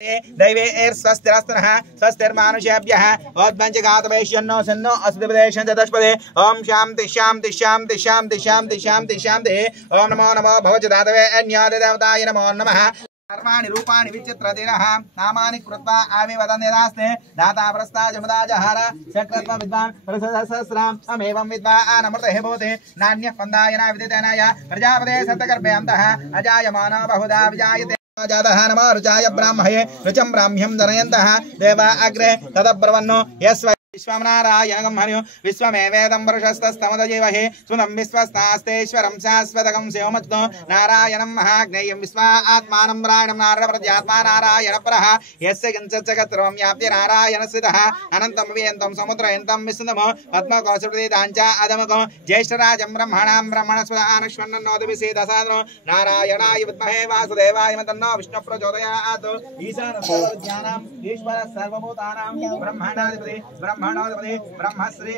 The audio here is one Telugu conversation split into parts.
दैवे स्वस्तिरस्तनः स्वस्तिर्मानुषेभ्यः ओद्पञ्चघातवैश्यन्नो सन्नो अस्तिपदेशं चतुष्पदे ओम शान्ति शान्ति शान्ति शान्ति शान्ति शान्ति शान्ति ओम नमो नमो भवजदातवे अन्यादेवताय नमो नमः कर्माणि रूपाणि विचित्रतिरः नामानि कृत्वा आविवदन्निरास्ते दाता प्रस्ता जमदा जहार चक्रत्व विद्वान् प्रसहस्राम् अमेवं विद्वान् अमृतः भवति नान्यः पन्दायना विदितेनाय प्रजापते सतकर्पयन्तः अजायमानो बहुधा विजायते जातः नमो रुचाय ब्राह्मये रुचं ब्राह्म्यं जनयन्तः देवा अग्रे तदब्रवन्नो यस्व विश्वनारायणं हरियो विश्वमेवेदं वरुषस्तस्तमदजीवहे सुनं विश्वस्तास्तेश्वरं शाश्वतकं शिवमच्नो नारायणं महाज्ञेयं विश्वात्मानं रायणं नारप्रत्यात्मा नारायण परः यस्य किञ्चित् जगत्सर्वं व्याप्य नारायणस्थितः अनन्तं व्यन्तं समुद्रयन्तं विष्णुमो पद्मकौशलदाञ्च अदमको ज्येष्ठराजं ब्रह्मणां ब्रह्मणस्पद आनश्वन्नोदविषेदसादनो नारायणाय विद्महे वासुदेवाय तन्नो विष्णुप्रचोदयात् ईशानसर्वज्ञानाम् ईश्वरः सर्वभूतानां ब्रह्माणाधिपति ब्रह्मणोऽधिपति ब्रह्मश्री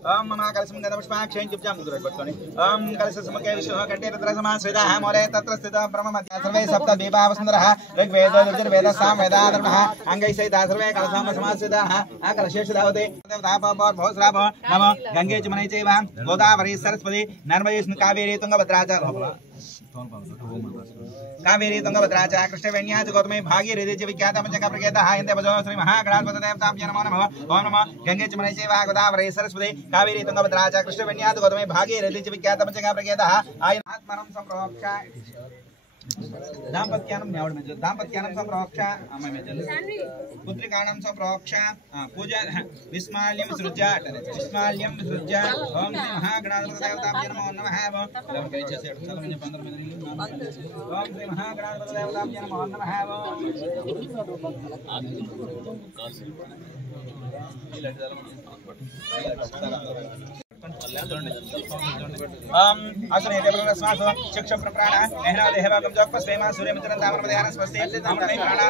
ओम मम कलशं गदपुष्पाक्षें चुपचाप मुद्रा पట్టుకొని ओम कलशसमुखे विष्णुः कंठे रुद्रसमाश्रितः मोरे तत्र स्थितः ब्रह्ममध्ये सर्वे सप्त विभाव सुन्दरः ऋग्वेदो यजुर्वेदः सामवेदाधर्मः अंगैः सहितः सर्वे कलशं समाश्रिताः आकलशेषु धावते देवताः बहुश्राभ नमो गंगे च मने चैव गोदावरी सरस्वती नर्मदे कावेरी तुंगभद्रा च कावेरी तुंगभद्रा च कृष्णवेण्या च गौतमी भागीरथी च विख्याता पंचका प्रख्याता इंद्र भजो श्री महागणाधिपति देवताभ्यो नमो नमः ओम नमः गंगे च मने चैव गोदावरी सरस्वती कावेरी तुंगभद्रा च कृष्णवेण्या च गौतमी भागीरथी च विख्याता पंचका प्रख्याता आयन आत्मनं संप्रोक्ष दाम्पत्यानं संप्रोक्ष पुत्रिकाणां संप्रोक्ष पूजा विस्माल्यं सृज्य ओम श्री महागणाधिपति देवताभ्यो नमो नमः ओम श्री महागणाधिपति देवताभ्यो नमो नमः आसने देवरस्मासो चक्षु प्राण नेहरा देहभागं जोक्पस्वेमा सूर्यमित्रन्तामरमदयान स्वस्ति अमृतै प्राण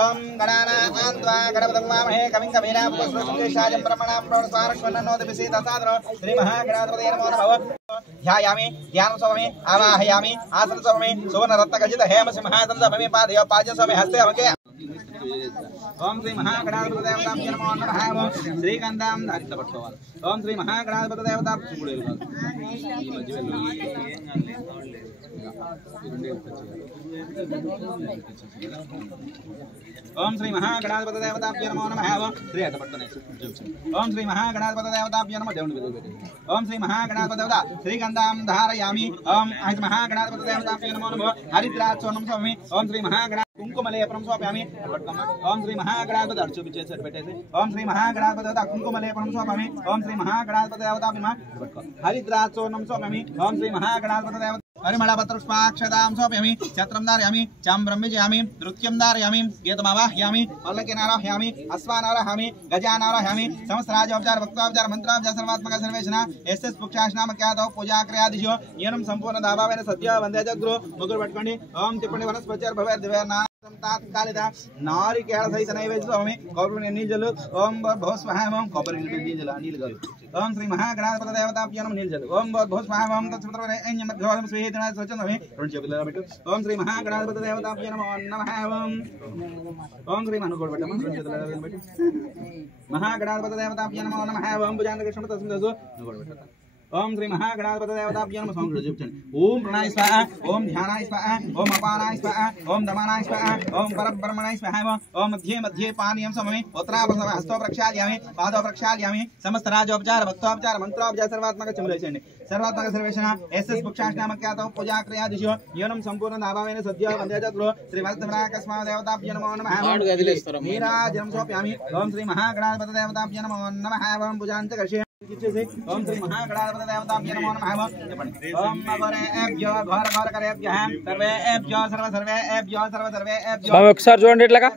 ओम गणानान्त्वा गणपतंवामहे कविं कवीनापुष्पसुकेशाजं ब्रह्मणां प्रणस्वारश्वन्नोदविषेदसादनो श्री महागणाधिपतये नमो नमः ध्यायामि ध्यानं सममे आवाहयामि आसन सममे सुवर्णरत्नखचित हेमसिंहासनसममे पादयो पादसममे हस्ते अमके ओम श्री महागणाधिपति देवताभ्यो नमो नमः श्रीगंधां धारितपट्टवाल ओम श्री महागणाधिपति देवताभ्यो ओम श्री महागणाधिपति देवताभ्यो नमो नमः श्री अटपट्टने ओम श्री महागणाधिपति देवताभ्यो नमः ओम श्री महागणाधिपति देवता श्रीगंधां धारयामि ओम महागणाधिपति देवताभ्यो नमो नमः हरिद्राचूर्णं स्वामी ओम श्री महागणा कुंकुमलेपनं स्वापयामि ओम श्री महागणाधिपति अर्चो बिचेसे बैठेसे ओम श्री महागणाधिपति देवता कुंकुमलेपनं स्वापयामि ओम श्री महागणाधिपति देवता बिमा हरिद्राचूर्णं स्वापयामि ओम श्री महागणाधिपति देवता परिमलपत्रपुष्पाक्षतां स्वापयामि छत्रं धारयामि चां ब्रह्मजयामि नृत्यं धारयामि गीतमावाहयामि पल्लकिनाराहयामि अश्वानाराहयामि गजानाराहयामि सहस्राजोपचार भक्तोपचार मंत्रापचार सर्वात्मक सर्वेशना एसएस पुक्षाश्नामक्यातो पूजा क्रियादिशो येनं संपूर्ण दाभावेन सद्य वंदे जगद्गुरु मुग्गुरु पट्टुकोंडि ओम तिप्पणि वनस्पतिर भवे दिव्यना तात्कालिक नारिकेल सहित नैवेद्य स्वामी कोबरी नीलजल ओम बहुत स्वाहा ओम कोबरी नीलजल नीलजल ओम श्री महागणाधिपति देवताभ्यो नमः नीलजल ओम बहुत स्वाहा ओम तत्सुत्रवरे एन्यमद्घोदं स्वीहितनाय स्वचनमे रुचिबिला बिट्टु ओम श्री महागणाधिपति देवताभ्यो नमो नमः ओम श्री मनुकोडबट्टम रुचिबिला बिट्टु महागणाधिपति देवताभ्यो नमो नमः ओम भुजानकृष्ण तस्मिदसु नकोडबट्ट ओम श्री महागणाधिपति देवताभ्यो नमः ओम प्रणय स्वाहा ओम ध्यानाय स्वाहा ओम अपानाय स्वाहा ओम दमानाय स्वाहा ओम परब्रह्मणाय स्वाहा ओम मध्ये मध्ये पानीयं सममे उत्तरापसव हस्तो प्रक्षालयामि पादो प्रक्षालयामि समस्त राजोपचार भक्तोपचार मंत्रोपचार सर्वात्मक चमुलेशने सर्वात्मक सर्वेशना एसएस पुक्षाश्नामक्यातो पूजा क्रियादिशो येनं संपूर्ण दाभावेन सद्य वंदे जगद्गुरु श्री वरदनाकस्मा देवताभ्यो नमो नमः नीराजनं समर्पयामि ओम श्री महागणाधिपति देवताभ्यो नमो नमः ओम भुजान्तकर्षे ओम श्री महागणाधिपति देवताभ्यो नमो नमः ओम अघोरेभ्यो घोर घोर करेभ्यः सर्वेभ्यो सर्वेभ्यो స్వామి ఒకసారి చూడండి ఇట్లాగా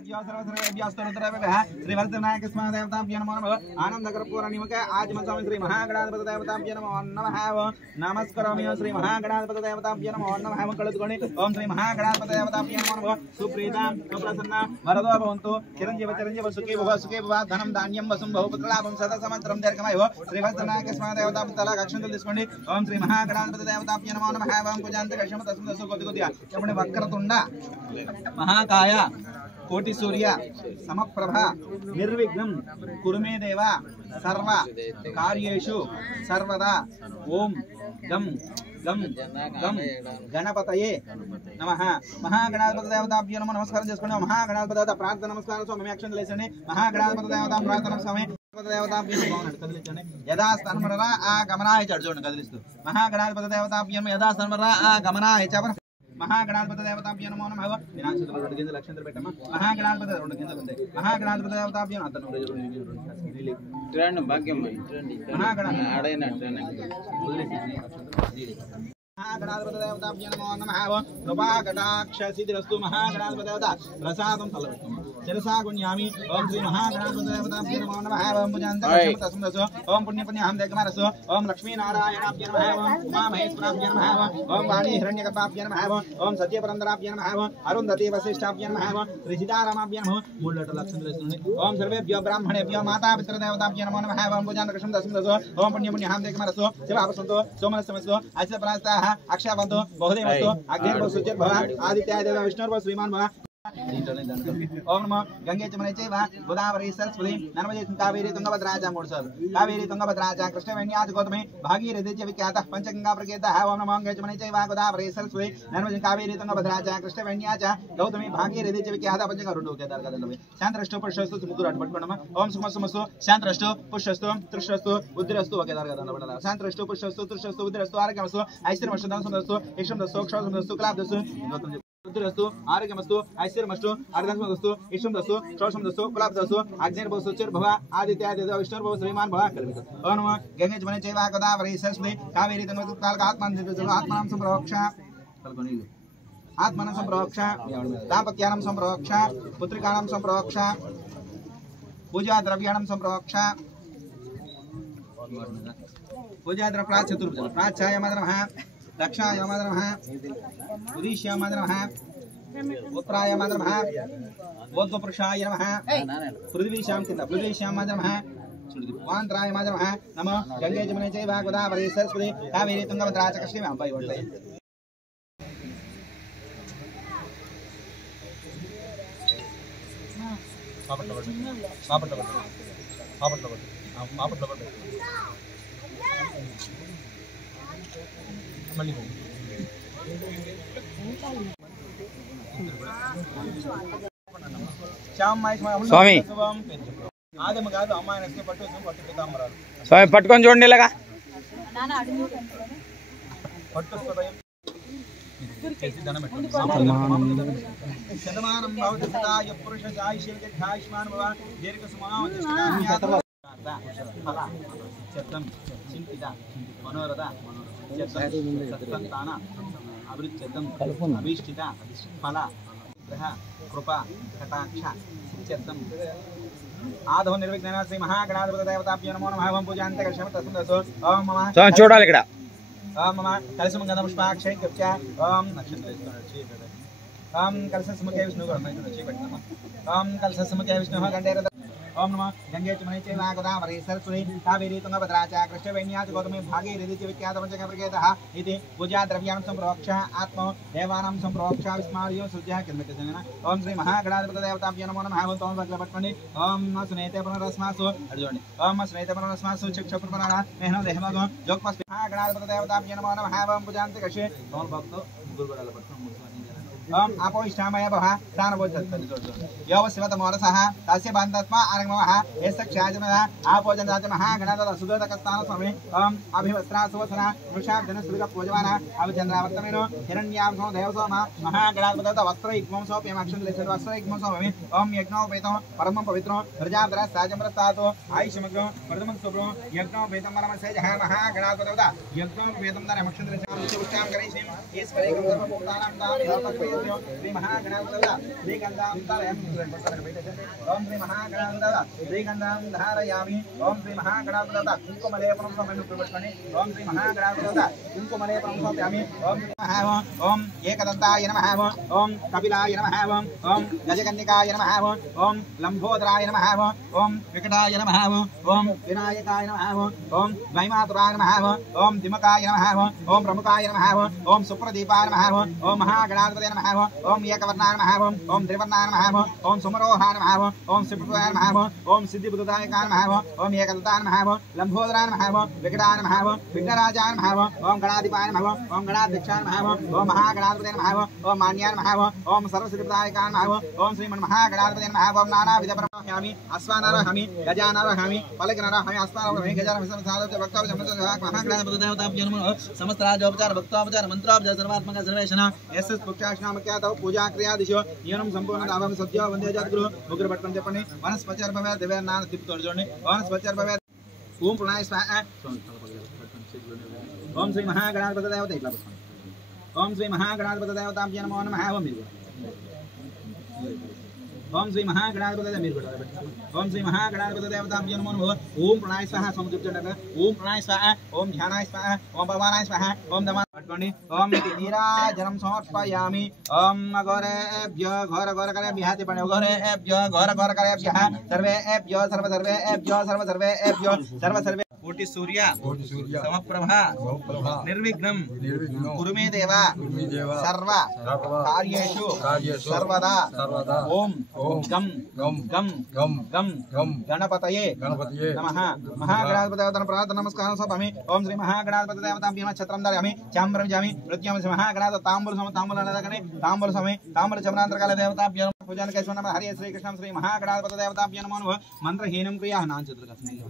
శ్రీ వరదనాయకస్మ దేవతాభ్యో నమో నమః ఆనంద కర్పూర నిమక ఆజమస్వామి శ్రీ మహాగణాధిపతి దేవతాభ్యో నమో నమః నమస్కరోమి శ్రీ మహాగణాధిపతి దేవతాభ్యో నమో నమః కలుతుకోండి ఓం శ్రీ మహాగణాధిపతి దేవతాభ్యో నమో నమః సుప్రీత సుప్రసన్న వరదో భవంతు చిరంజీవ చిరంజీవ సుఖీ భవ ధనం ధాన్యం వసుం బహుపుత్రలాభం సదా సంవత్సరం దీర్ఘమాయుః శ్రీ వరదనాయకస్మ దేవతాభ్యో అక్షంతలు తీసుకోండి ఓం శ్రీ మహాగణాధిపతి దేవతాభ్యో నమో నమః ఓం పూజాంత కృష్ణ తస్మ దసు కొద్ది కొద్దిగా చెప్పండి వక్రతుండ महाकाय कोटि सूर्य समप्रभ निर्विघ्नं कुरु मे देव सर्व कार्येषु सर्वदा ओम गम गम गम गणपतये नमः महागणाधिपति देवताभ्यो नमः नमस्कार చేసుకోండి महागणाधिपति देवता प्रार्थना नमस्कार स्वामी अक्षंत लेसंడి महागणाधिपति देवता प्रार्थना स्वामी देवताभ्यो नमः కదిలించండి యదా స్థానమరా ఆ గమనాయ చూడండి కదిలిస్తూ महागणाधिपति देवताभ्यो యదా స్థానమరా ఆ గమనాయ చవన महागणाधिपति देवताभ्यो नमो नमः विनाशक రెండు గింజలు లక్షంతర పెట్టమ్మా महागणाधिपति రెండు గింజలు ఉంటాయి महागणाधिपति देवताभ्यो అతను ట్రెండ్ భాగ్యం महागणाधिपति ఆడైన ట్రెండ్ महागणाधिपति देवताभ्यो नमो नमः कृपा कटाक्ष सिद्धिरस्तु महागणाधिपति देवता प्रसादं तलवस्तु शिरसा गुण्यामि ओम श्री महागणाधिपति देवताभ्यो नमो नमः ओम भुजन्तं ओम पुण्यपुण्यहं देकमरसो ओम लक्ष्मी नारायणाभ्यो नमः ओम उमा महेश्वराभ्यो नमः ओम वाणी हिरण्यकपाभ्यो नमः ओम सत्यपुरन्दराभ्यो नमः अरुन्धती वसिष्ठाभ्यो नमः ऋषितारामाभ्यो नमः मूलट लक्षणलेसुनि ओम सर्वेभ्यो ब्राह्मणेभ्यो माता पितृदेवताभ्यो नमो नमः ओम भुजन्तं ओम पुण्यपुण्यहं देकमरसो शिवापसन्तो सोमनस्तमसो अचितप्रास्ताः अक्षयवन्तो बहुदेवस्तो अग्निर्भवसुचिर्भव आदित्याय देव विष्णुर्भव श्रीमान् भव ओम नमो गंगे चमने चैव गोदावरी सरस्वती नर्मदे कावेरी तुंगभद्रा च मूर्धः कावेरी तुंगभद्रा च कृष्णवेण्या च गौतमी भागीरथी च विख्यातः पंचगंगा प्रकीर्तः ओम नमो गंगे चमने चैव गोदावरी सरस्वती नर्मदे कावेरी तुंगभद्रा च कृष्णवेण्या च गौतमी भागीरथी च विख्यातः पंचगंगा रुडो के दरगद लवे शांतरष्टो पुष्टस्तु समुद्र अटपटपणम ओम सुमसुमसु शांतरष्टो पुष्टस्तु तृष्टस्तु उद्रस्तु वके दरगद लवडला शांतरष्टो पुष्टस्तु तृष्टस्तु उद्रस्तु आर्गमस्तु ऐश्वर्यमस्तु धनसमस्तु यक्षमस्तु क्षोषमस्तु क्लाब्दस्तु उद्रस्तु आरोग्यमस्तु ऐश्वर्यमस्तु अर्धमस्तु इष्टमस्तु क्षोषमस्तु कुलाब्दस्तु अग्निर्भवस्तु चिर्भव आदित्याय देव विष्णुर्भव श्रीमान् भव कल्पितो ओम नमः गंगे चमने चैव गोदावरी सरस्वती कावेरी तुंगभद्रा आत्मानं संप्रोक्ष आत्मानं संप्रोक्ष दाम्पत्यानं संप्रोक्ष पुत्रिकाणां संप्रोक्ष पूजा द्रव्याणां संप्रोक्ष पूजा द्रव्या चतुर्भुज प्राचाय नमः दक्षाय नमः उदीश्याय नमः उत्तराय नमः वोद्वपुरुषाय नमः पृथ्वीशां किंद पृथ्वीशां नमः वान्त्राय नमः नमो गंगे जमुने चैव गोदावरी सरस्वती कावेरी तुंगभद्रा च कृष्णवेण्या अब्बाई वर्तते స్వామి స్వామి పట్టుకొని చూడండి ఇలాగా శతమానం భవతి సదాయ పురుషాయుష్యం దీర్ఘాయుష్మాన్ భవ దీర్ఘసుమావతిష్టం చింతిత మనోరథ సత్సంతాన అభివృద్ధ్యర్థం అభీష్టిత ఫల గ్రహ కృప కటాక్ష సిద్ధ్యర్థం ఆదవ నిర్విఘ్న శ్రీ మహాగణాధిపతి దేవతాభ్యో నమో నమః ఓం పూజాంతే కర్షమ తస్మదసు ఓం మమ చూడాలి ఇక్కడ ओम मम कलशम गंध पुष्पाक्षय गप्चा ओम नक्षत्र ओम कलशसमुखे विष्णु ओम कलशसमुखे विष्णु गंडेर ओम नमः गंगे चमने चैव गोदावरी सरस्वती कावेरी तुंगभद्रा च कृष्णवेण्या च गौतमी भागीरथी च विख्यातः पंचगंगा प्रकीर्तः इति पूजा द्रव्याणां संप्रोक्ष आत्मा देवानां संप्रोक्ष विस्मार्यो सुज्ञः किल्मितजनः ओम श्री महागणाधिपति देवताभ्यो नमो नमः ओम भगवत्पण्डित ओम सुनेते पुनरस्मासु अर्जुनी ओम सुनेते पुनरस्मासु चिक्षपुरपराण मेहनो देहमगो जोगपस् महागणाधिपति देवताभ्यो नमो नमः ओम पूजान्ते कषे ओम भक्तो गुरुगुरुला पट्टम ओम आपो इष्टामय भव प्राणभोजन योव शिवतमोरसः तस्य बान्धत्मा आरगमः यस्य क्षाजनः आपो जनात महागणाधिपति सुदोदकस्थान स्वामी ओम अभिवस्त्रा सुवसना वृषाब्दन सुरग पूजवान अभिचन्द्रावर्तमेनो हिरण्यां सो देवसोम महागणाधिपति वस्त्र इग्मं सो प्यमक्षं लेसन वस्त्र इग्मं सो भवि ओम यज्ञोपेतो परमं पवित्रो प्रजापदरा साजमरस्तातो आयुष्मग्नो प्रथमं सुब्रो यज्ञोपेतं परमसेजः महागणाधिपति यज्ञोपेतं दरमक्षं लेसन उच्चां करिष्यं ईश्वरेकं सर्वभूतानां दानं श्री महागणाधिपति श्रीगन्धां धारयामि ओम श्री महागणाधिपति श्रीगन्धां धारयामि ओम श्री महागणाधिपति कुंकुमलेपनं समनुप्रवक्षणे ओम श्री महागणाधिपति कुंकुमलेपनं समयामि ओम एकदन्ताय नमः ओम कपिलाय नमः ओम गजकन्निकाय नमः ओम लंबोदराय नमः ओम विकटाय नमः ओम विनायकाय नमः ओम वैमातुराय नमः ओम दिमकाय नमः ओम प्रमुखाय नमः ओम सुप्रदीपाय नमः ओम महागणाधिपति नमः नमः ओम एकवर्णाय नमः ओम त्रिवर्णाय नमः ओम सुमरोहाय नमः ओम सिद्धपुराय नमः ओम सिद्धिबुद्धायकाय नमः ओम एकदन्ताय नमः लंबोदराय नमः विकटाय नमः विघ्नराजाय नमः ओम गणाधिपाय नमः ओम गणाध्यक्षाय नमः ओम महागणाधिपतये नमः ओम मान्याय नमः ओम सर्वसिद्धिप्रदायकाय नमः ओम श्रीमन्महागणाधिपतये नमः ओम नानाविध ब्रह्मयामि अश्वानरहमि गजानरहमि पलकनरहमि अश्वानरहमि गजानरहमि साधुच भक्तावच महागणाधिपतये देवताभ्यो नमः समस्त राजोपचार भक्तोपचार मंत्रोपचार सर्वात्मक सर्वेशना एसएस पुक्षाश्नामक्यातौ पूजा क्रियादिशो नियमं संपूर्ण दावं सत्यो वंदे जगद्गुरु मुग्र पट्टन చెప్పండి వనస్పత్యార్ భవే దేవేర్నాన తిప్పుతోడు చూడండి వనస్పత్యార్ భవే ఓం ప్రణాయ స్వాహ ఓం శ్రీ మహాగణాధిపతి దేవత ఇట్లా పట్టుకోండి ఓం శ్రీ మహాగణాధిపతి దేవతాభ్యో నమో నమః ओम श्री महागणाधिपतये మీరు కూడా ఓం శ్రీ మహాగణాధిపతి దేవతాభ్యో నమో నమః ఓం ప్రణాయ స్వాహ సముద్రచండక ఓం ప్రణాయ స్వాహ ఓం ధ్యానాయ స్వాహ ఓం భవానాయ స్వాహ ఓం దమా పట్టుకోండి ఓం ఇతి నీరాజనం సమర్పయామి ఓం అఘోరేభ్యో ఘోర ఘోర కరేభ్యః తిపణి అఘోరేభ్యో ఘోర ఘోర కరేభ్యః సర్వేభ్యో సర్వ సర్వేభ్యో సర్వ సర్వేభ్యో సర్వ సర్వే कोटि सूर्य समप्रभा निर्विघ्नं कुरु मे देव सर्व कार्येषु सर्वदा ओम गम गम गम गम गणपतये नमः महागणाधिपति देवता प्रार्थना नमस्कार स्वामी ओम श्री महागणाधिपति देवता भीम छत्रम धरामि चाम्रम जामि प्रत्यम श्री महागणाधिपति तांबूल सम तांबूल नदकने तांबूल समय तांबूल चमनांतर काल देवता भीम पूजन कैसे नमः हरि श्री कृष्ण श्री महागणाधिपति देवता भीम नमः मंत्रहीनं क्रिया नांचतुर्गस्मि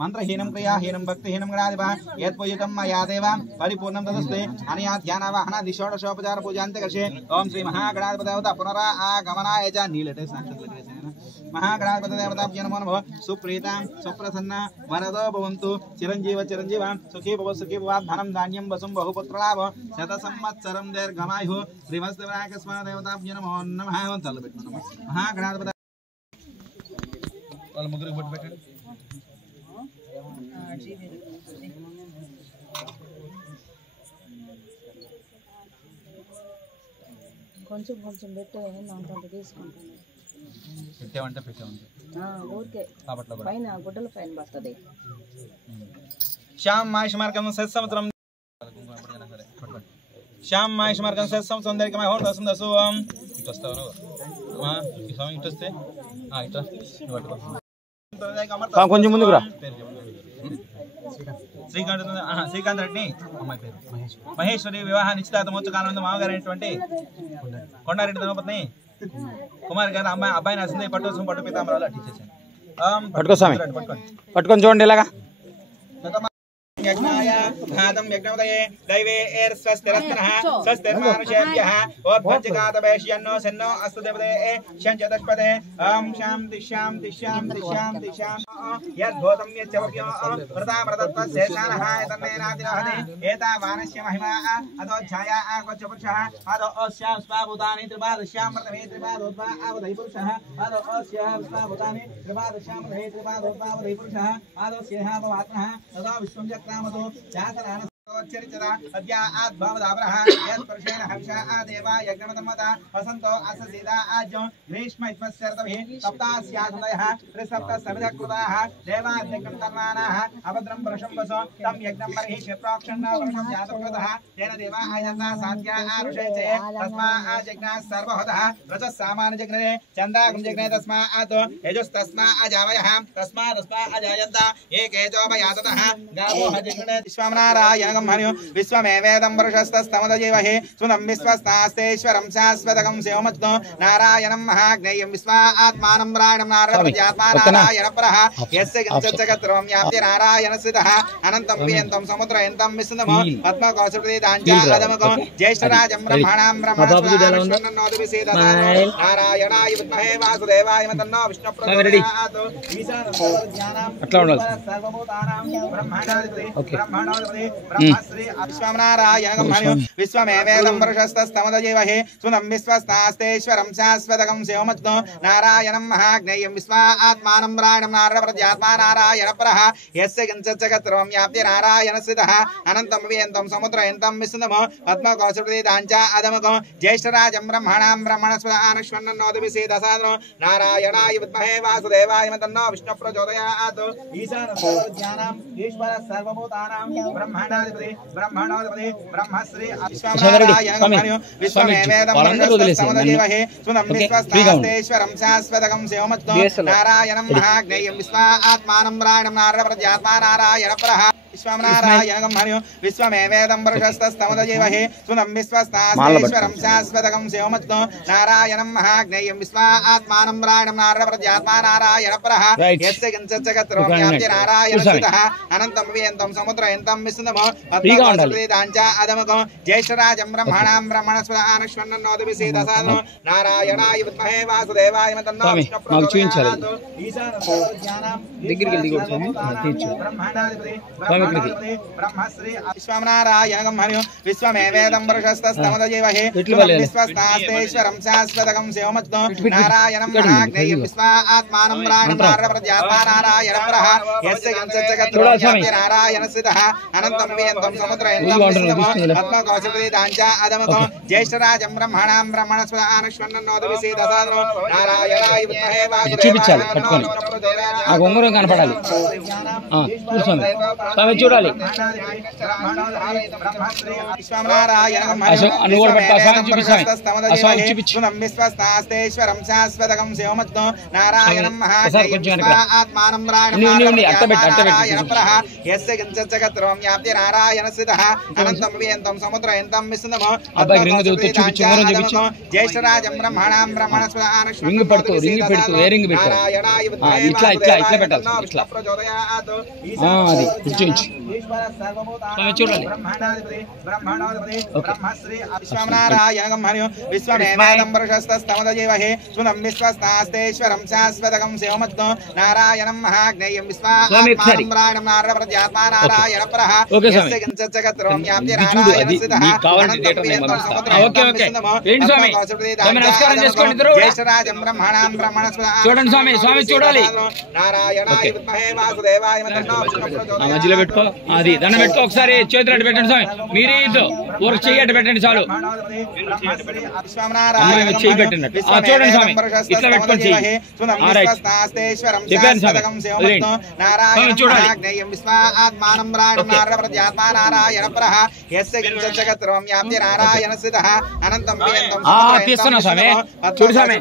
मंत्रहीनं क्रियाहीनं भक्तिहीनं गणाधिपा यत्पूजितं मया देवा परिपूर्णं तदस्ते अनया ध्यानावाहना दिषोडशोपचार पूजान्ते कर्षे ओम श्री महागणाधिपति देवता पुनरा आगमनाय च नीलटे महागणाधिपति देवताभ्यो नमो नमः सुप्रीतां सुप्रसन्ना वरदो भवन्तु चिरंजीव चिरंजीवां सुखी भव धनं धान्यं वसुं बहुपुत्रलाभ शतसंवत्सरं दीर्घमायुः श्रीमस्देवनायकस्मा देवताभ्यो नमो नमः महागणाधिपति వాళ్ళ ముగ్గురికి బొట్టు పెట్టండి కొంచెం కొంచెం పెట్టే నాకంత తీసుకుంటాను పెట్టేవంటే ఊరికే పైన గుడ్డల పైన పడుతుంది శ్యామ్ మాయమార్గం సంవత్సరం శ్యామ్ మాయమార్గం సౌందర్యమయ హోర్ దశం దశ ఇటు వస్తావు ఈ సమయం ఇటు వస్తే ఇటు కొంచెం ముందుకు రా శ్రీకాంత్ రెడ్డి అమ్మాయి పేరు మహేశ్వరి వివాహ నిశ్చితార్థ మహోత్సవానంద మామగారైనటువంటి కొండారెడ్డి దంపతిని కుమార్ గారు అమ్మాయి అబ్బాయిని అసింది పట్టు పట్టు పీతాంబరాలు అట్టించేసాను పట్టుకో స్వామి పట్టుకొని చూడండి ఇలాగా यज्ञाय घातम यज्ञोदये दैवे स्वस्तिरस्तनः स्वस्तिर्मानुषेभ्यः ओद्भज्जगातवेश्यन्नो सन्नो अस्तु देवते शञ्चदष्पदे ओम शान्ति शान्ति शान्ति शान्ति शान्ति यद्भूतं यच्चवप्यो वृतामृतत्वशेषानः एतन्नेनादिरहते एतावानस्य महिमा अदोच्छाया आकोच्चपुरुषः अदो अस्यां स्वाभूतानि त्रिपादश्यां प्रथमे त्रिपादोद्वा आवधि पुरुषः अदो अस्यां स्वाभूतानि त्रिपादश्यां प्रथमे त्रिपादोद्वावधि पुरुषः अदो स्येहा भवात्मः तदा विश्वं रामतो जातरान चरिचरा अद्या आद्भावदावरः यत्पर्षेण हविषा आदेवा यज्ञमतमता वसन्तो अससीदा आज्यो ग्रीष्म इत्मस्यर्तभिः सप्तास्यादुदयः त्रिसप्तसविधकृताः देवाद्यज्ञं तन्मानाः अभद्रं वर्षं वसो तं यज्ञं बर्हिः क्षिप्रोक्षण्णो वर्षं जातकृतः तेन देवा आयन्ता साध्या आरुषे चे तस्माज्जज्ञाः सर्वहतः रजः सामान्यजज्ञे चन्दागं जज्ञे तस्मात् यजुस्तस्मा अजावयः तस्मादस्मा अजायन्त एकेजोपयाततः गावो हजज्ञे विश्वनारायण विश्वमेवेदं वर्षस्तस्तमदजीवहि सुनं विश्वस्तास्तेश्वरं शाश्वतकं शिवमच्नो नारायणं महाज्ञेयं विश्वात्मानं रायणं नारायणपरः यस्य किञ्चिज्जगत्सर्वं व्याप्य नारायणस्थितः अनन्तं वियन्तं समुद्रयन्तं विष्णुमो पद्मकौसुप्रतिदाञ्चादमकं ज्येष्ठराजं ब्रह्मणां नारायणाय विद्महे वासुदेवाय तन्नो विष्णुप्रचोदयात् ब्रह्मणाधिपति श्री विश्वनारायणं विश्वमेवेदं वर्षस्तमदजीवहि सुनं विश्वस्तास्तेश्वरं शाश्वतकं शिवमच्नो नारायणं महाज्ञेयं विश्वात्मानं रायणं नारायणप्रत्यात्मा नारायणपरः यस्य किञ्चिज्जगत्सर्वं व्याप्य नारायणस्थितः अनन्तं वियन्तं समुद्रयन्तं विष्णुमो पद्मकौसुप्रतिदाञ्चादमकं ज्येष्ठराजं ब्रह्मणां ब्रह्मणस्पदानश्वन्नोदिविषेदसादनो नारायणाय विद्महे वासुदेवाय तन्नो विष्णुप्रचोदयात् ईशानसर्वज्ञानाम् ईश्वरः सर्वभूतानां ब्रह्मणाधिपति బ్రహ్మణాధిపతి బ్రహ్మణోధిపతి బ్రహ్మశ్రీ విశ్వనారాయణ మరియు విశ్వమేవేదం సమదజీవహే సునం విశ్వస్తాస్తేశ్వరం శాశ్వతకం శివమత్తో నారాయణం మహాజ్ఞేయం విశ్వాత్మానం రాయణం నారప్రజాత్మా నారాయణ ప్రహ విశ్వనారాయణం మరియు విశ్వమేవేదం పురుషస్తమదజీవహే సునం విశ్వస్తాస్తేశ్వరం శాశ్వతకం శివమత్తో నారాయణం మహాజ్ఞేయం విశ్వాత్మానం రాయణం నారప్రజాత్మా నారాయణ ప్రహ యస్య కించచ్చగత్రం యాప్తి నారాయణస్థితః అనంతం వియంతం సముద్రయంతం విష్ణుమో పద్మకోశప్రీతాంచ అదమకం జ్యేష్ఠరాజం బ్రహ్మణాం బ్రహ్మణస్పదానశ్వన్నోదివిసీదసాదనో నారాయణాయ విద్మహే వాసుదేవాయ తన్నో విష్ణుప్రచోదయాత్ దగ్గరికి వెళ్ళి బ్రహ్మణాధిపతి బ్రహ్మశ్రీ విశ్వనారాయణం మరియు విశ్వమేవేదం పురుషస్తమదజీవహే విశ్వస్తాస్తేశ్వరం శాశ్వతకం శివమత్తో నారాయణం మహాజ్ఞేయం విశ్వాత్మానం రాయణం నారప్రజాత్మా నారాయణ ప్రహ యస్య కించచ్చగత్రం యాప్తి నారాయణస్థితః అనంతం వియంతం సముద్రయంతం విష్ణుమో పద్మకోశప్రీతాంచ అదమకం జ్యేష్ఠరాజం బ్రహ్మణాం బ్రహ్మణస్పదానశ్వన్నోదివిసీదసాదనో నారాయణాయ విద్మహే వాసుదేవాయ తన్నో విష్ణుప్రచోదయాత్ ఉంగరం కనపడాలి స్వామి చూడాలి విశ్వస్తాస్తేశ్వరం శాశ్వతకం శివమత్తో నారాయణం మహాత్మానం యస్య కించచ్చగత్రం యాప్తి నారాయణస్థితః అనంతం వియంతం సముద్రయంతం విష్ణుమో జ్యేష్ఠరాజం బ్రహ్మణాం బ్రహ్మణస్పదానశ్వన్నోదివిసీదసాదనో చూడాలి విశ్వనారాయణం మరియు విశ్వమేవేదం పురుషస్తమదజీవహే సునం విశ్వస్తాస్తేశ్వరం శాశ్వతకం శివమత్తో నారాయణం మహాజ్ఞేయం విశ్వాత్మానం రాయణం నారప్రజాత్మా నారాయణ ప్రహ యస్య కించచ్చగత్రం యాప్తి నారాయణస్థితః అనంతం వియంతం సముద్రయంతం విష్ణుమో పద్మకోశప్రీతాంచ జ్యేష్ఠరాజం బ్రహ్మణాం బ్రహ్మణస్పదానశ్వన్నోదివిసీదసాదనో నారాయణాయ విద్మహే వాసుదేవాయ తన్నో విష్ణుప్రచోదయాత్ మధ్యలో పెట్టుకో అది దండం పెట్టుకో ఒకసారి చేతులు అడ్డు పెట్టండి స్వామి మీరే ఇద్దు ఊరికి చెయ్యి అడ్డు పెట్టండి చాలు చెయ్యి పెట్టండి చూడండి స్వామి ఇట్లా పెట్టుకొని చెయ్యి చెప్పాను స్వామి చూడాలి తీస్తున్నా స్వామి చూడు స్వామి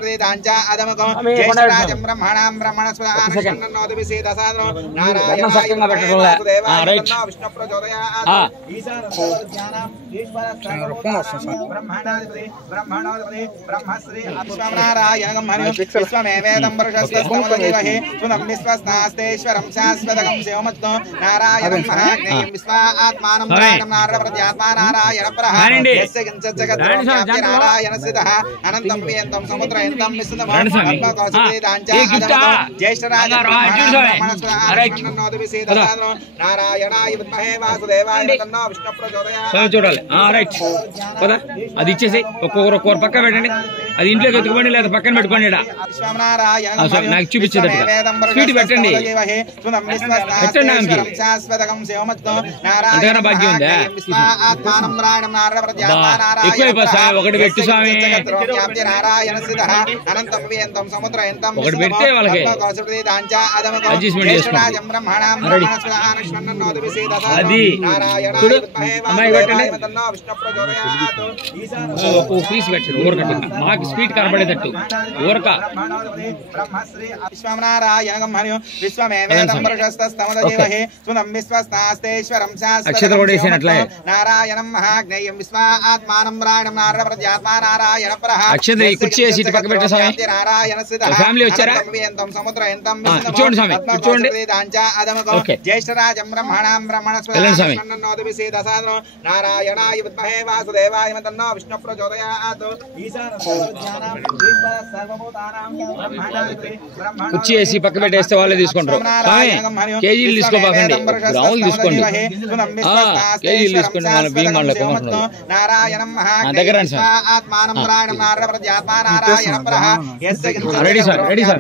బ్రహ్మణోధిపతి బ్రహ్మశ్రీ విశ్వనారాయణం మరియు విశ్వమేవేదం పురుషస్తమదజీవహే సునం విశ్వస్తాస్తేశ్వరం శాశ్వతకం శివమత్తో నారాయణం మహాజ్ఞేయం విశ్వాత్మానం రాయణం నారప్రజాత్మా నారాయణ ప్రహ యస్య కించచ్చగత్రం యాప్తి నారాయణస్థితః అనంతం వియంతం సముద్రయంతం విష్ణుమో పద్మకోశప్రీతాంచ అదమకం జ్యేష్ఠరాజం బ్రహ్మణస్పదానశ్వన్నోదివిసీదసాదనో నారాయణాయ విద్మహే వాసుదేవాయ తన్నో విష్ణుప్రచోదయాత్ చూడాలి రైట్ కదా అది ఇచ్చేసి ఒక్కొక్క పక్క పెట్టండి అది ఇంట్లోకి ఎత్తుకోండి లేదా పక్కన పెట్టుకోండి నాకు చూపించేది స్వీట్ పెట్టండి అంతకన్నా భాగ్యం ఉందా ఎక్కువైపోయి ఒకటి పెట్టు స్వామి ఒకటి పెడితే వాళ్ళకి అడ్జస్ట్మెంట్ చేసుకోండి అది చూడు అమ్మాయి పెట్టండి పీస్ పెట్టండి ఊరకట్టు మాకు స్వీట్ కనపడేటట్టు ఊరక అక్షతలు కూడా వేసినట్లే అక్షత కుర్చీ వేసి ఇటు పక్క పెట్టే స్వామి ఫ్యామిలీ వచ్చారా చూడండి స్వామి చూడండి ఓకే వెళ్ళండి స్వామి నారాయణాయ విద్మహే వాసుదేవాయ తన్నో విష్ణుప్రచోదయాత్ కుర్చీ వేసి పక్క పెట్టేస్తే వాళ్ళే తీసుకుంటారు కేజీలు తీసుకోబాకండి గ్రాములు తీసుకోండి కేజీలు తీసుకోండి మన బియ్యం వాళ్ళ దగ్గర రెడీ సార్ రెడీ సార్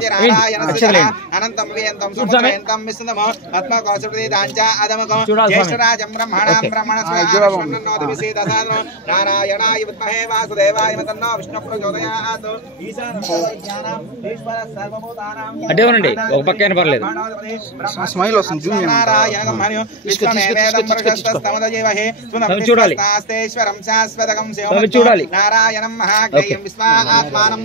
నారాయణాయ విద్మహే వాసుదేవాయ తన్నో విష్ణుప్రచోదయాత్ ప్రచోదయాత్ ఈశాన సర్వజ్ఞానాం ఈశ్వర సర్వభూతానాం అటే ఉండండి ఒక పక్క అయినా పర్లేదు స్మైల్ వస్తుంది జూమ్ నారాయణం హరియో విశ్వమేవేదం ప్రశస్తస్తమదజీవహే సునం చూడాలి విశ్వస్తాస్తేశ్వరం శాశ్వతకం అవి చూడాలి నారాయణం మహాజ్ఞేయం విశ్వాత్మానం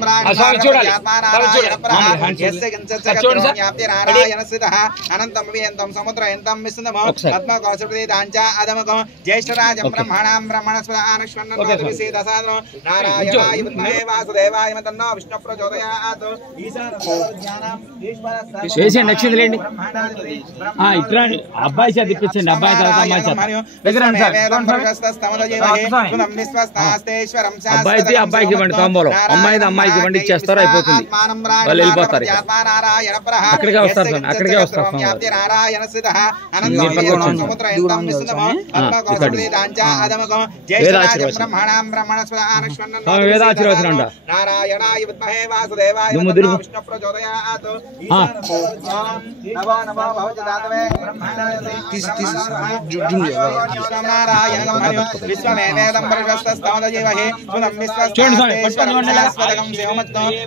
నారాయణస్థితః అనంతం వియంతం సముద్రయంతం విష్ణుమో పద్మకోశప్రదేదాంచ అదమకం జ్యేష్ఠరాజం బ్రహ్మణాం బ్రహ్మణస్పద ఆనశ్వన్నోదవిసేదసాదనో నారాయణాయ విద్మహే వాసుదేవాయ తన్నో విష్ణు ప్రచోదయాత్ ఈశానం ఈశ్వర చేసేయండి నచ్చింది లేండి ఇక్కడ అబ్బాయి చేత ఇప్పించండి అబ్బాయి తర్వాత అమ్మాయి చేత అబ్బాయిది అబ్బాయికి ఇవ్వండి తాంబూలం అమ్మాయిది అమ్మాయికి ఇవ్వండి ఇచ్చేస్తారు అయిపోతుంది వాళ్ళు వెళ్ళిపోతారు అక్కడికే వస్తారు సార్ అక్కడికే వస్తారు వేదాశీర్వచనం అంట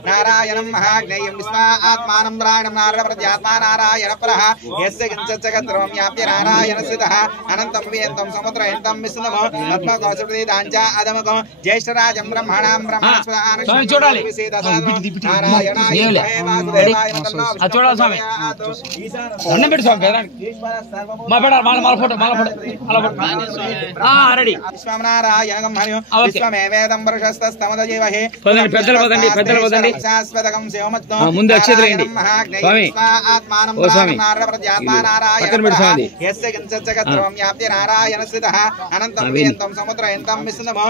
నారాయణం మహాజ్ఞేయం విశ్వాత్మానం ప్రాణం నారాయణ నారాయణ ప్రహ యస్య కించచ్చగత్రం వ్యాప్య నారాయణ స్థితః అనంతం వియంతం సముద్రయంతం విష్ణుమో పద్మకోశప్రదేదాంచ అదమకం జ్యేష్ఠరాజం బ్రహ్మణాం బ్రహ్మణస్పద చూడాలి దండం పెట్టి స్వామి మా పెడ మాల ఫోటో రెడీ విశ్వనారాయణం హరియో విశ్వమేవేదం ప్రశస్తస్తమదజీవహే పెద్దలు పదండి పెద్దలు పదండి శాశ్వతకం శివమత్తం ముందు అక్షతలేండి స్వామి ఓ స్వామి పక్కన పెట్టి స్వామి యస్య కించచ్చగత్రం వ్యాప్య నారాయణ స్థితః అనంతం వియంతం సముద్రయంతం విష్ణుమో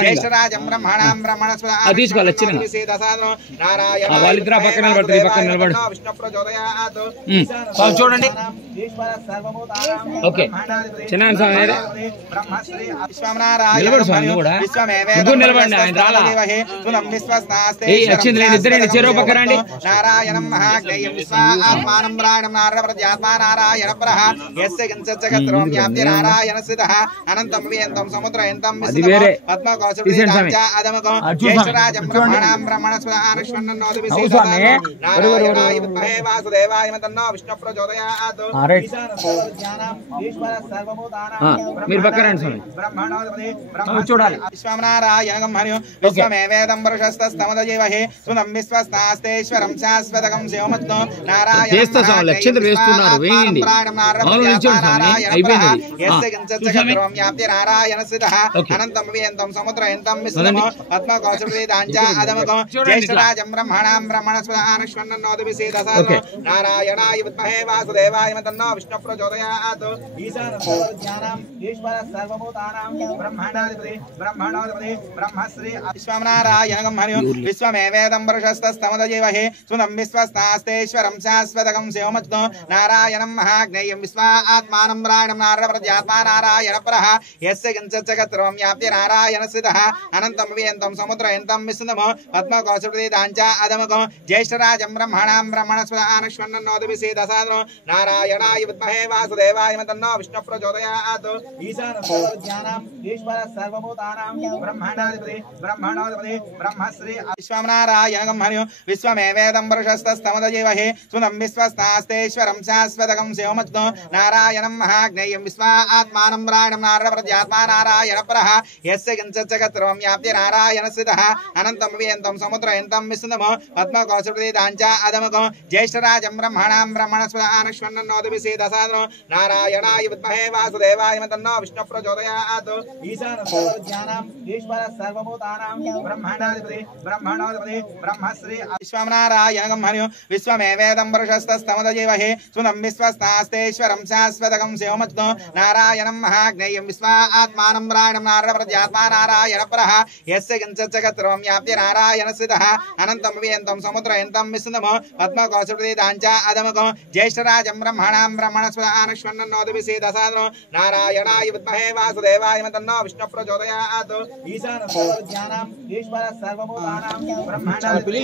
జ్యేష్ఠరాజం బ్రహ్మణాం బ్రహ్మణస్పద తీసుకోవాలి వచ్చిన వాళ్ళిద్దరు పక్కన నిలబడతారు పక్కన నిలబడు విష్ణు ప్రచోదయాత్ స్వామి చూడండి ఓకే చిన్న స్వామి నిలబడు స్వామి కూడా ముగ్గురు నిలబడండి ఆయన రాలా వచ్చింది లేండి ఇద్దరండి చెరువు పక్కన రండి నారాయణం మహాజ్ఞేయం విశ్వాత్మానం ప్రాణం నారాయణ ప్రహ యస్య కించచ్చగత్రం వ్యాప్య నారాయణ స్థితః అనంతం వియంతం సముద్రయంతం పద్మకోశప్రదేదాంచ అదమకం జ్యేష్ఠరాజం బ్రహ్మణాం బ్రహ్మణస్పద ఆనశ్వన్నోదవిసేదసాదనో నారాయణాయ విద్మహే వాసుదేవాయ తన్నో విష్ణు ప్రచోదయాత్ ఈశ్వర సర్వభూతానాం మీరు పక్కన రండి స్వామి బ్రహ్మణోదపదే చూడాలి విశ్వనారాయణం హరియో విశ్వమేవేదం ప్రశస్తస్తమదజీవహే సునం విశ్వస్తాస్తేశ్వరం శాశ్వతకం శివమత్తో నారాయణ లక్షలు వేస్తున్నారు వేయండి నారాయణ స్థితః అనంతం వియంతం సముద్రయంతం విష్ణుమో పద్మకోశప్రదేదాంచ అదమకం జ్యేష్ఠరాజం బ్రహ్మణాం బ్రహ్మణస్పద ఆనశ్వన్నోదవిసేదసాదనో నారాయణాయ విద్మహే వాసుదేవాయ తన్నో విష్ణు ప్రచోదయాత్ ఈశ్వర సర్వభూతానాం బ్రహ్మణాధిపతి బ్రహ్మశ్రీ విశ్వనారాయణం హరియో విశ్వమేవేదం ప్రశస్తస్తమదజీవహే సునం విశ్వస్తాస్తేశ్వరం శాశ్వతకం శివమత్తో నారాయణం మహాజ్ఞేయం విశ్వాత్మానం ప్రాణం నారాయణ ప్రహ యస్య కించచ్చగత్రం వ్యాప్య నారాయణ స్థితః అనంతం వియంతం సముద్రయంతం విష్ణుమో పద్మకోశప్రదేదాంచ అదమకం జ్యేష్ఠరాజం బ్రహ్మణాం బ్రహ్మణస్పద ఆనశ్వన్నోదవిసేదసాదనో నారాయణాయ విద్మహే వాసుదేవాయ తన్నో విష్ణు ప్రచోదయాత్ ఈశ్వర సర్వభూతానాం బ్రహ్మణోదపదే బ్రహ్మశ్రీ విశ్వనారాయణం హరియో విశ్వమేవేదం ప్రశస్తస్తమదజీవహే సునం విశ్వస్తాస్తేశ్వరం శాశ్వతకం శివమత్తో నారాయణం మహాజ్ఞేయం విశ్వాత్మానం ప్రాణం నారాయణ ప్రహ యస్య కించచ్చగత్రం వ్యాప్య నారాయణ స్థితః అనంతం వియంతం సముద్రయంతం విష్ణుమో పద్మకోశప్రదేదాంచ అదమకం జ్యేష్ఠరాజం బ్రహ్మణాం బ్రహ్మణస్పద ఆనశ్వన్నోదవిసేదసాదనో నారాయణాయ విద్మహే వాసుదేవాయ తన్నో విష్ణు ప్రచోదయాత్ ఈశ్వర సర్వభూతానాం బ్రహ్మణోదపదే బ్రహ్మశ్రీ విశ్వనారాయణం హరియో విశ్వమేవేదం ప్రశస్తస్తమదజీవహే సునం విశ్వస్తాస్తేశ్వరం శాశ్వతకం శివమత్తో నారాయణం మహాజ్ఞేయం విశ్వాత్మానం ప్రాణం నారాయణ ప్రహ యస్య కించచ్చగత్రం వ్యాప్య నారాయణ స్థితః అనంతం వియంతం సముద్రయంతం విష్ణుమో పద్మకోశప్రదేదాంచ అదమకం జ్యేష్ఠరాజం బ్రహ్మణాం బ్రహ్మణస్పద ఆనశ్వన్నోదవిసేదసాదనో నారాయణాయ విద్మహే వాసుదేవాయ తన్నో విష్ణు ప్రచోదయాత్ ఈశ్వర సర్వభూతానాం బ్రహ్మశ్రీ